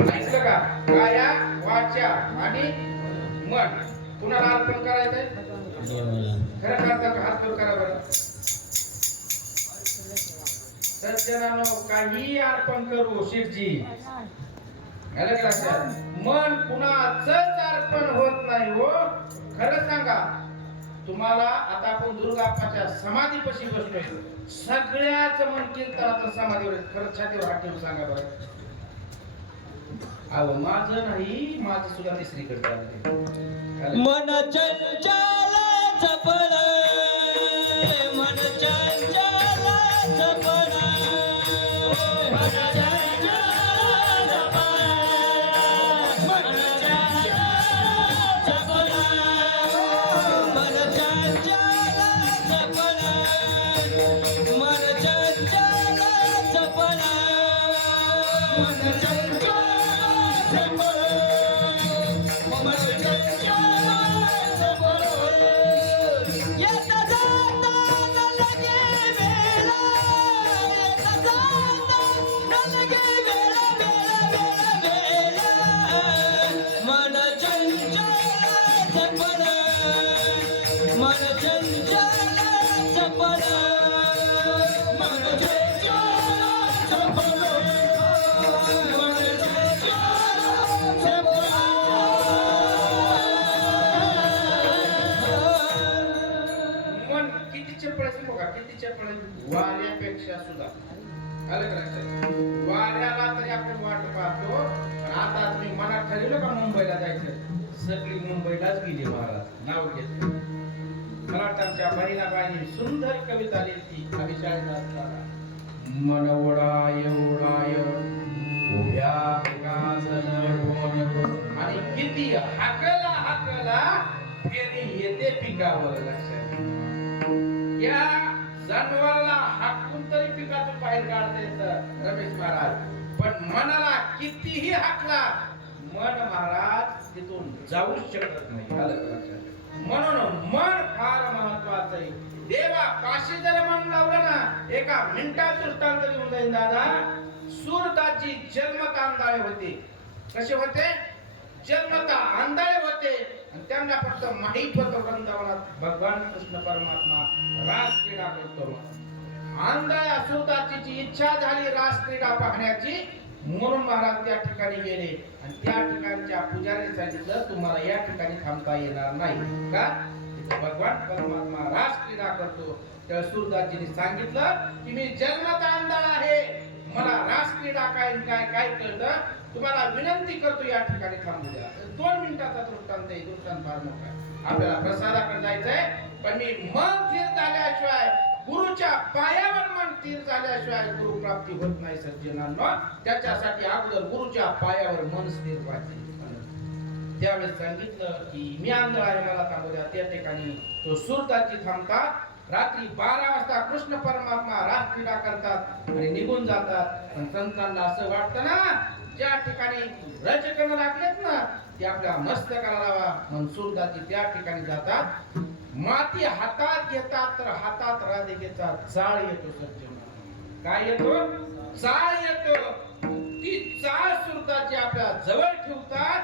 ऐकलं का? काया वाचा आणि मन कुणाला अर्पण करायचंय? खरं करता का? हात वर करा बरं. सज्जनानो काही अर्पण करू शिवजी, मन कुणाचंच अर्पण होत नाही हो. खरं सांगा तुम्हाला. आता आपण दुर्गाप्पाच्या समाधीपाशी बसलोय, सगळ्याच मन कीर्तनाचं समाधीवर. खरं छातीवर हात ठेवून सांगा बरं. अहो माझं नाही, माझं सुद्धा तिसरीकडे चाललंय. मन चंचल चपळ, मन चंचल चपळ, मन चंचल चपळ, मन चंचल चपळ, मन चंचल चपळ, मन चंचल चपळ, मन चंचल वाऱ्यापेक्षा सुद्धा आलं का लक्षात? वाऱ्याला तरी आपण वाट पाहतो, पण आता तुम्ही मनात ठरवलं का मुंबईला जायचं? सगळी मुंबईलाच गेली महाराज, नाव घेतलं. मला वाटतं आमच्या बहिणाबाईंनी सुंदर कविता लिहिली आम्ही शाळेत असताना. मन ओढाय ओढाय उभ्या आणि किती हाकला हाकला फेरी येते पिकावर. लक्षात या जनावराला हाकून तरी पिकातून बाहेर काढता येतं रमेश महाराज, पण मनाला कितीही हाकला मन महाराज तिथून जाऊच शकत नाही. म्हणून मन फार महत्वाचं आहे. देवा काशी जर मन लावलं ना, एका मिनिटात दृष्टांत देऊन जाईल दादा. सुरताची जन्मता आंधळे होते. कसे होते? जन्मता आंधळे होते, आणि त्यांना फक्त माहित होतं वृंदावनात भगवान कृष्ण परमात्मा रास क्रीडा करतो. आंधळ्या सुरताची इच्छा झाली रास क्रीडा पाहण्याची, म्हणून महाराज त्या ठिकाणी गेले, आणि त्या ठिकाणच्या पुजारी सांगितलं तुम्हाला या ठिकाणी थांबता येणार नाही का? भगवान परमात्मा रास क्रीडा करतो. त्या सुरदासजीने सांगितलं की मी जन्मता आंधळा आहे, मला रास क्रीडा काय काय काय कळतं, तुम्हाला विनंती करतो या ठिकाणी थांबू द्या. 2 मिनिटाचा दृष्टांत आहे. दृष्टांत फार मोठा. आपल्याला प्रसादाकडे जायचंय, पण मी मन स्थिर झाल्याशिवाय, गुरुच्या पायावर मन स्थिर झाल्याशिवाय गुरु प्राप्ती होत नाही सज्जनांनो. त्याच्यासाठी अगोदर गुरुच्या पायावर मन स्थिर पाहिजे. त्यावेळेस सांगितलं की मी आंधळा आहे, मला थांबू द्या. त्या ठिकाणी तो सुरदासजी थांबतात. रात्री 12 वाजता कृष्ण परमात्मा रास क्रीडा करतात आणि निघून जातात. पण संतांना असं वाटतं ना, ज्या ठिकाणी रजकण लागलेत ना ते आपल्या मस्तकाला लावा. म्हणून सुरदासजी त्या ठिकाणी जातात. माती हातात घेतात, तर हातात राधिकेचा चाळ येतो. सज्जन काय येतो? चाळ येतो. ती चाळ सुरदासजी आपल्या जवळ ठेवतात.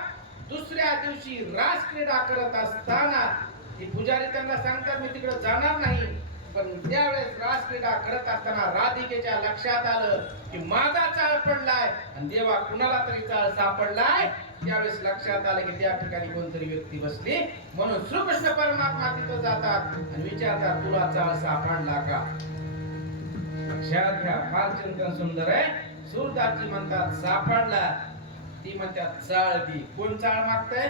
दुसऱ्या दिवशी रास क्रीडा करत असताना ती पुजारी त्यांना सांगतात मी तिकडे जाणार नाही, पण त्यावेळेस रास क्रीडा करत असताना राधिकेच्या लक्षात आलं की माझा चाळ पडलाय, आणि देवा कुणाला तरी चाळ सापडलाय. त्यावेळेस लक्षात आलं की त्या ठिकाणी कोणतरी व्यक्ती बसली. म्हणून श्रीकृष्ण परमात्मा तिथं जातात आणि विचारतात तुला चाळ सापडला का? लक्षात घ्या, फार चिंतन सुंदर आहे. सुरदासजी म्हणतात सापडला. ती म्हणतात चाळ दी. कोण चाळ मागतंय?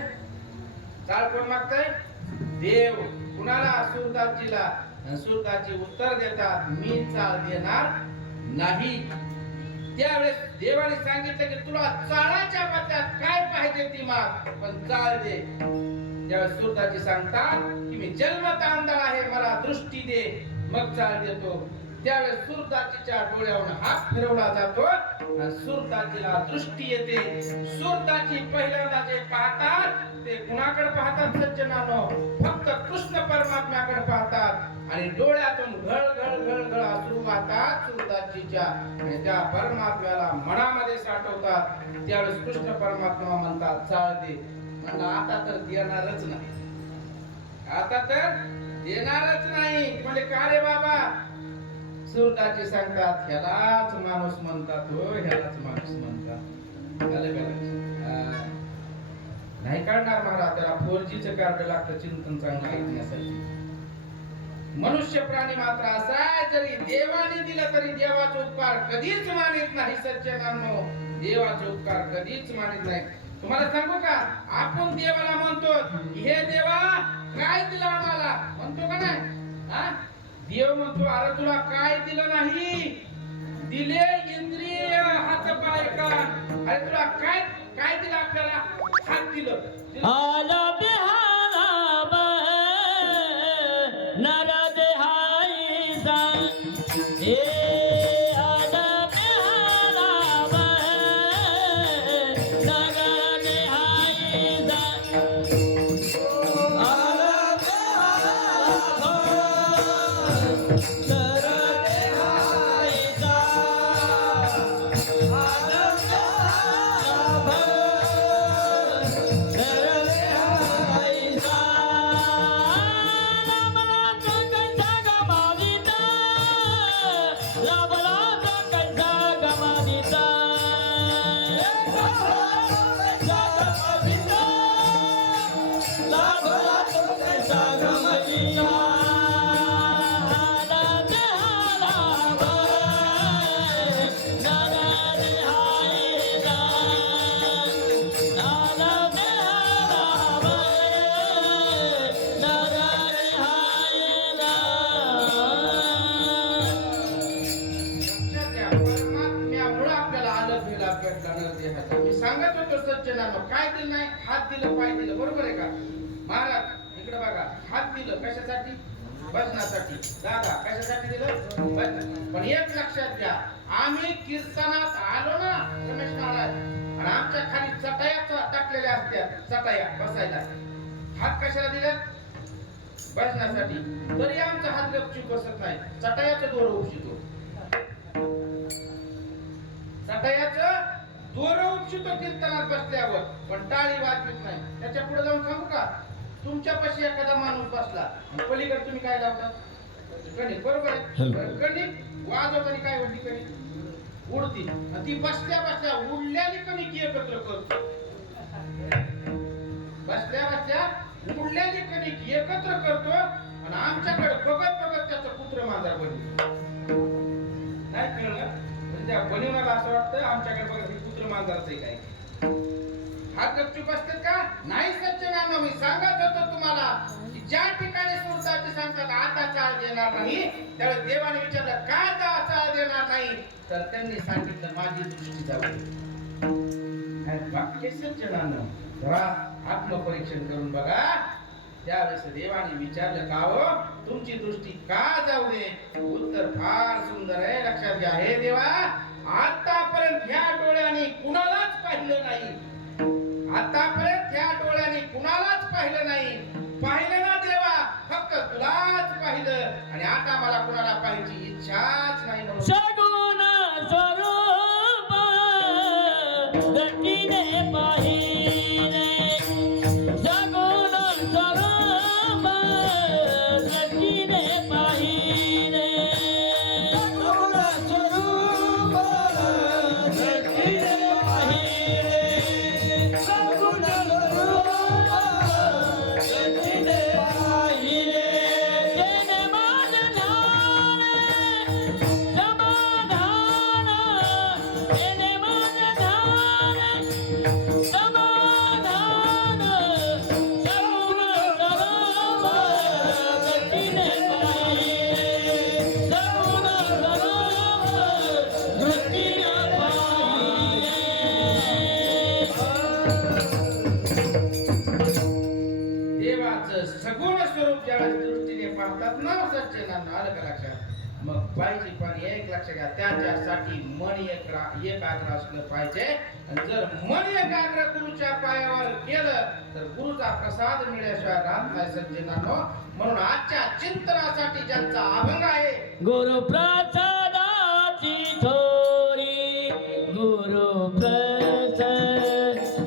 चाळ कोण मागतंय? देव. कुणाला? सुरदासजीला. सुरदासजी उत्तर देतात मी चाळ देणार नाही. त्यावेळेस देवाने सांगितलं की तुला चाळाच्या बदल्यात काय पाहिजे ती माग, पण चाळ दे. त्यावेळेस सुरदासजी सांगतात की मी जन्मतः आंधळा आहे, मला दृष्टी दे, मग चाळ देतो. त्यावेळेस सुरदासजीच्या डोळ्यावर हात फिरवला जातो आणि सुरदासजीला दृष्टी येते. सुरदासजी पहिल्यांदा जे पाहतात ते कुणाकडे पाहतात सज्जनानो? फक्त कृष्ण परमात्म्याकडे पाहतात आणि डोळ्यातून घळ घळ घळ घळ अश्रू वाहतात सुरदासजीच्या, आणि त्या परमात्म्याला मनामध्ये आठवतात त्यावेळेस कृष्ण परमात्मा म्हणतात चाळ दे. म्हणलं आता तर देणारच नाही, आता तर देणारच नाही. म्हणजे का रे बाबा? सुरताची सांगतात ह्यालाच माणूस म्हणतात, हो ह्यालाच माणूस म्हणतात. आलं का लक्षात? नाही काढणार महाराज, त्याला 4Gचं कार्ड लागतं चिंतन चांगलं ऐकण्यासाठी. मनुष्य प्राणी मात्र असा आहे, जरी देवाने दिलं तरी देवाचे उपकार कधीच मानित नाही. सज्जनांनो, देवाचे उपकार कधीच मानित नाही. तुम्हाला सांगू का, आपण देवाला म्हणतो हे देवा काय दिलं आम्हाला, म्हणतो का नाही? हा, देव म्हणतो अरे तुला काय दिलं नाही, दिले इंद्रिय हात पाय कान. अरे तुला काय काय दिलं आपल्याला? हात दिलं. आला बिहारा नर देहाईचा हे आला बिहारा नर देहाईचा आला बिहारा नर देहाईचा आला मी सांगत होतो सज्जनांनो, काय दिलं नाही? हात दिलं, पाय दिलं, बरोबर आहे का महाराज? इकडे बघा, हात दिलं कशासाठी? बसण्यासाठी. दादा कशासाठी दिलं? पण एक लक्षात घ्या, आम्ही कीर्तनात आलो ना रमेश महाराज, आणि आमच्या खाली चटाया टाकलेल्या असतात, चटाया बसायला. हात कशाला दिले? बसण्यासाठी. तरी आमचा हात गपचूप बसत नाही, चटायाचं दोर उपशितो. चटायाचं दोर उपशितो कीर्तनात बसल्यावर, पण टाळी वाजवीत नाही. त्याच्या पुढे जाऊन सांगू का, तुमच्यापाशी एखादा माणूस बसला, पलीकडे तुम्ही काय लावता? कणिक, बरोबर आहे? कणिक वाजवताना काय होती? कणिक उडती. ती बसल्या बसल्या उडल्याली कणिक एकत्र करतो. बसल्या बसल्या उडल्याली कणिक एकत्र करतो, आणि आमच्याकडे बघत बघत त्याचं कुत्र मांजर बनवतो. नाही कळलं? त्या बनवणारा असं वाटतं आमच्याकडे बघत हे कुत्र मांजरच आहे काय. हात गपचूप असतात का? नाही सज्जनांनो, मी सांगत होतो तुम्हाला की ज्या ठिकाणी सुरताची सांगतात आता चाळ देणार नाही, त्यावेळेस देवाने विचारलं का चाळ देणार नाही, तर त्यांनी सांगितलं माझी दृष्टी जाऊ. वाक्य सज्जनांनो, जरा आत्मपरीक्षण करून बघा. त्यावेळेस देवाने विचारलं का हो तुमची दृष्टी का जाऊ दे? उत्तर फार सुंदर आहे, लक्षात घ्या. हे देवा, आतापर्यंत ह्या डोळ्यांनी कुणालाच पाहिलं नाही, आतापर्यंत ह्या डोळ्यांनी कुणालाच पाहिलं नाही. पाहिलं ना देवा, फक्त तुलाच पाहिलं, आणि आता मला कुणाला पाहायची इच्छाच नाही. म्हणून सगुण स्वरूप गतीने पाहिले, सगुण स्वरूप गतीने पाहिले, सगुण स्वरूप गतीने पाहिले, सगुण स्वरूप गतीने पाहिले. तेने माझ ध्यान समाधान, तेने माझ ध्यान समाधान, सगुण स्वरूप गतीने पाहिले, सगुण स्वरूप गतीने पाहिले. देवाचं सगुण स्वरूप ज्यावेळेस दृष्टीने पाहतात ना सज्जनांना, आलं का लक्षात? मग पाहिजे, पण एक लक्ष घ्या, त्याच्यासाठी मन एकाग्र असलं पाहिजे. आणि जर मन एकाग्र गुरुच्या पायावर केलं तर गुरुचा प्रसाद मिळाल्याशिवाय राहत नाही सज्जनांनो. म्हणून आजच्या चिंतनासाठी ज्यांचा अभंग आहे, गुरु प्रसादाची थोरी, गुरु प्रसादाची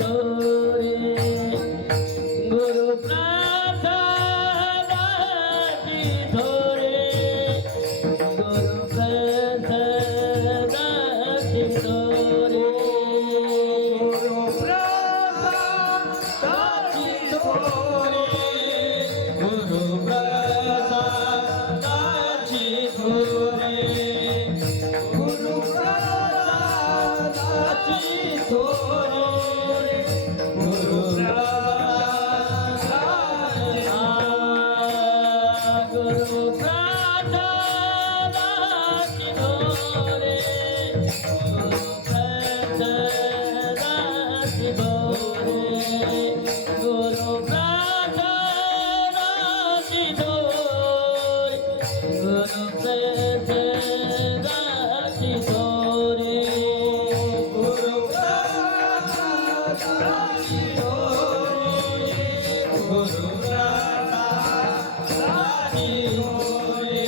थोरे गुरु प्रसादाची थोरे गुरु प्रसादाची थोरे गुरु प्रसादाची थोरे गुरु प्रसादाची थोरे गुरु प्रसादाची थोरे गुरु गुरु प्रसादाची थोरे गुरु प्रसादाची थोरे गुरु प्रसादाची थोरे गुरु प्रसादाची थोरे गुरु प्रसादाची थोरे गुरु प्रसादाची थोरे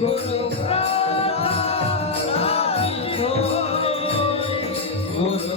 गुरु प्रसादाची थोरे गुरु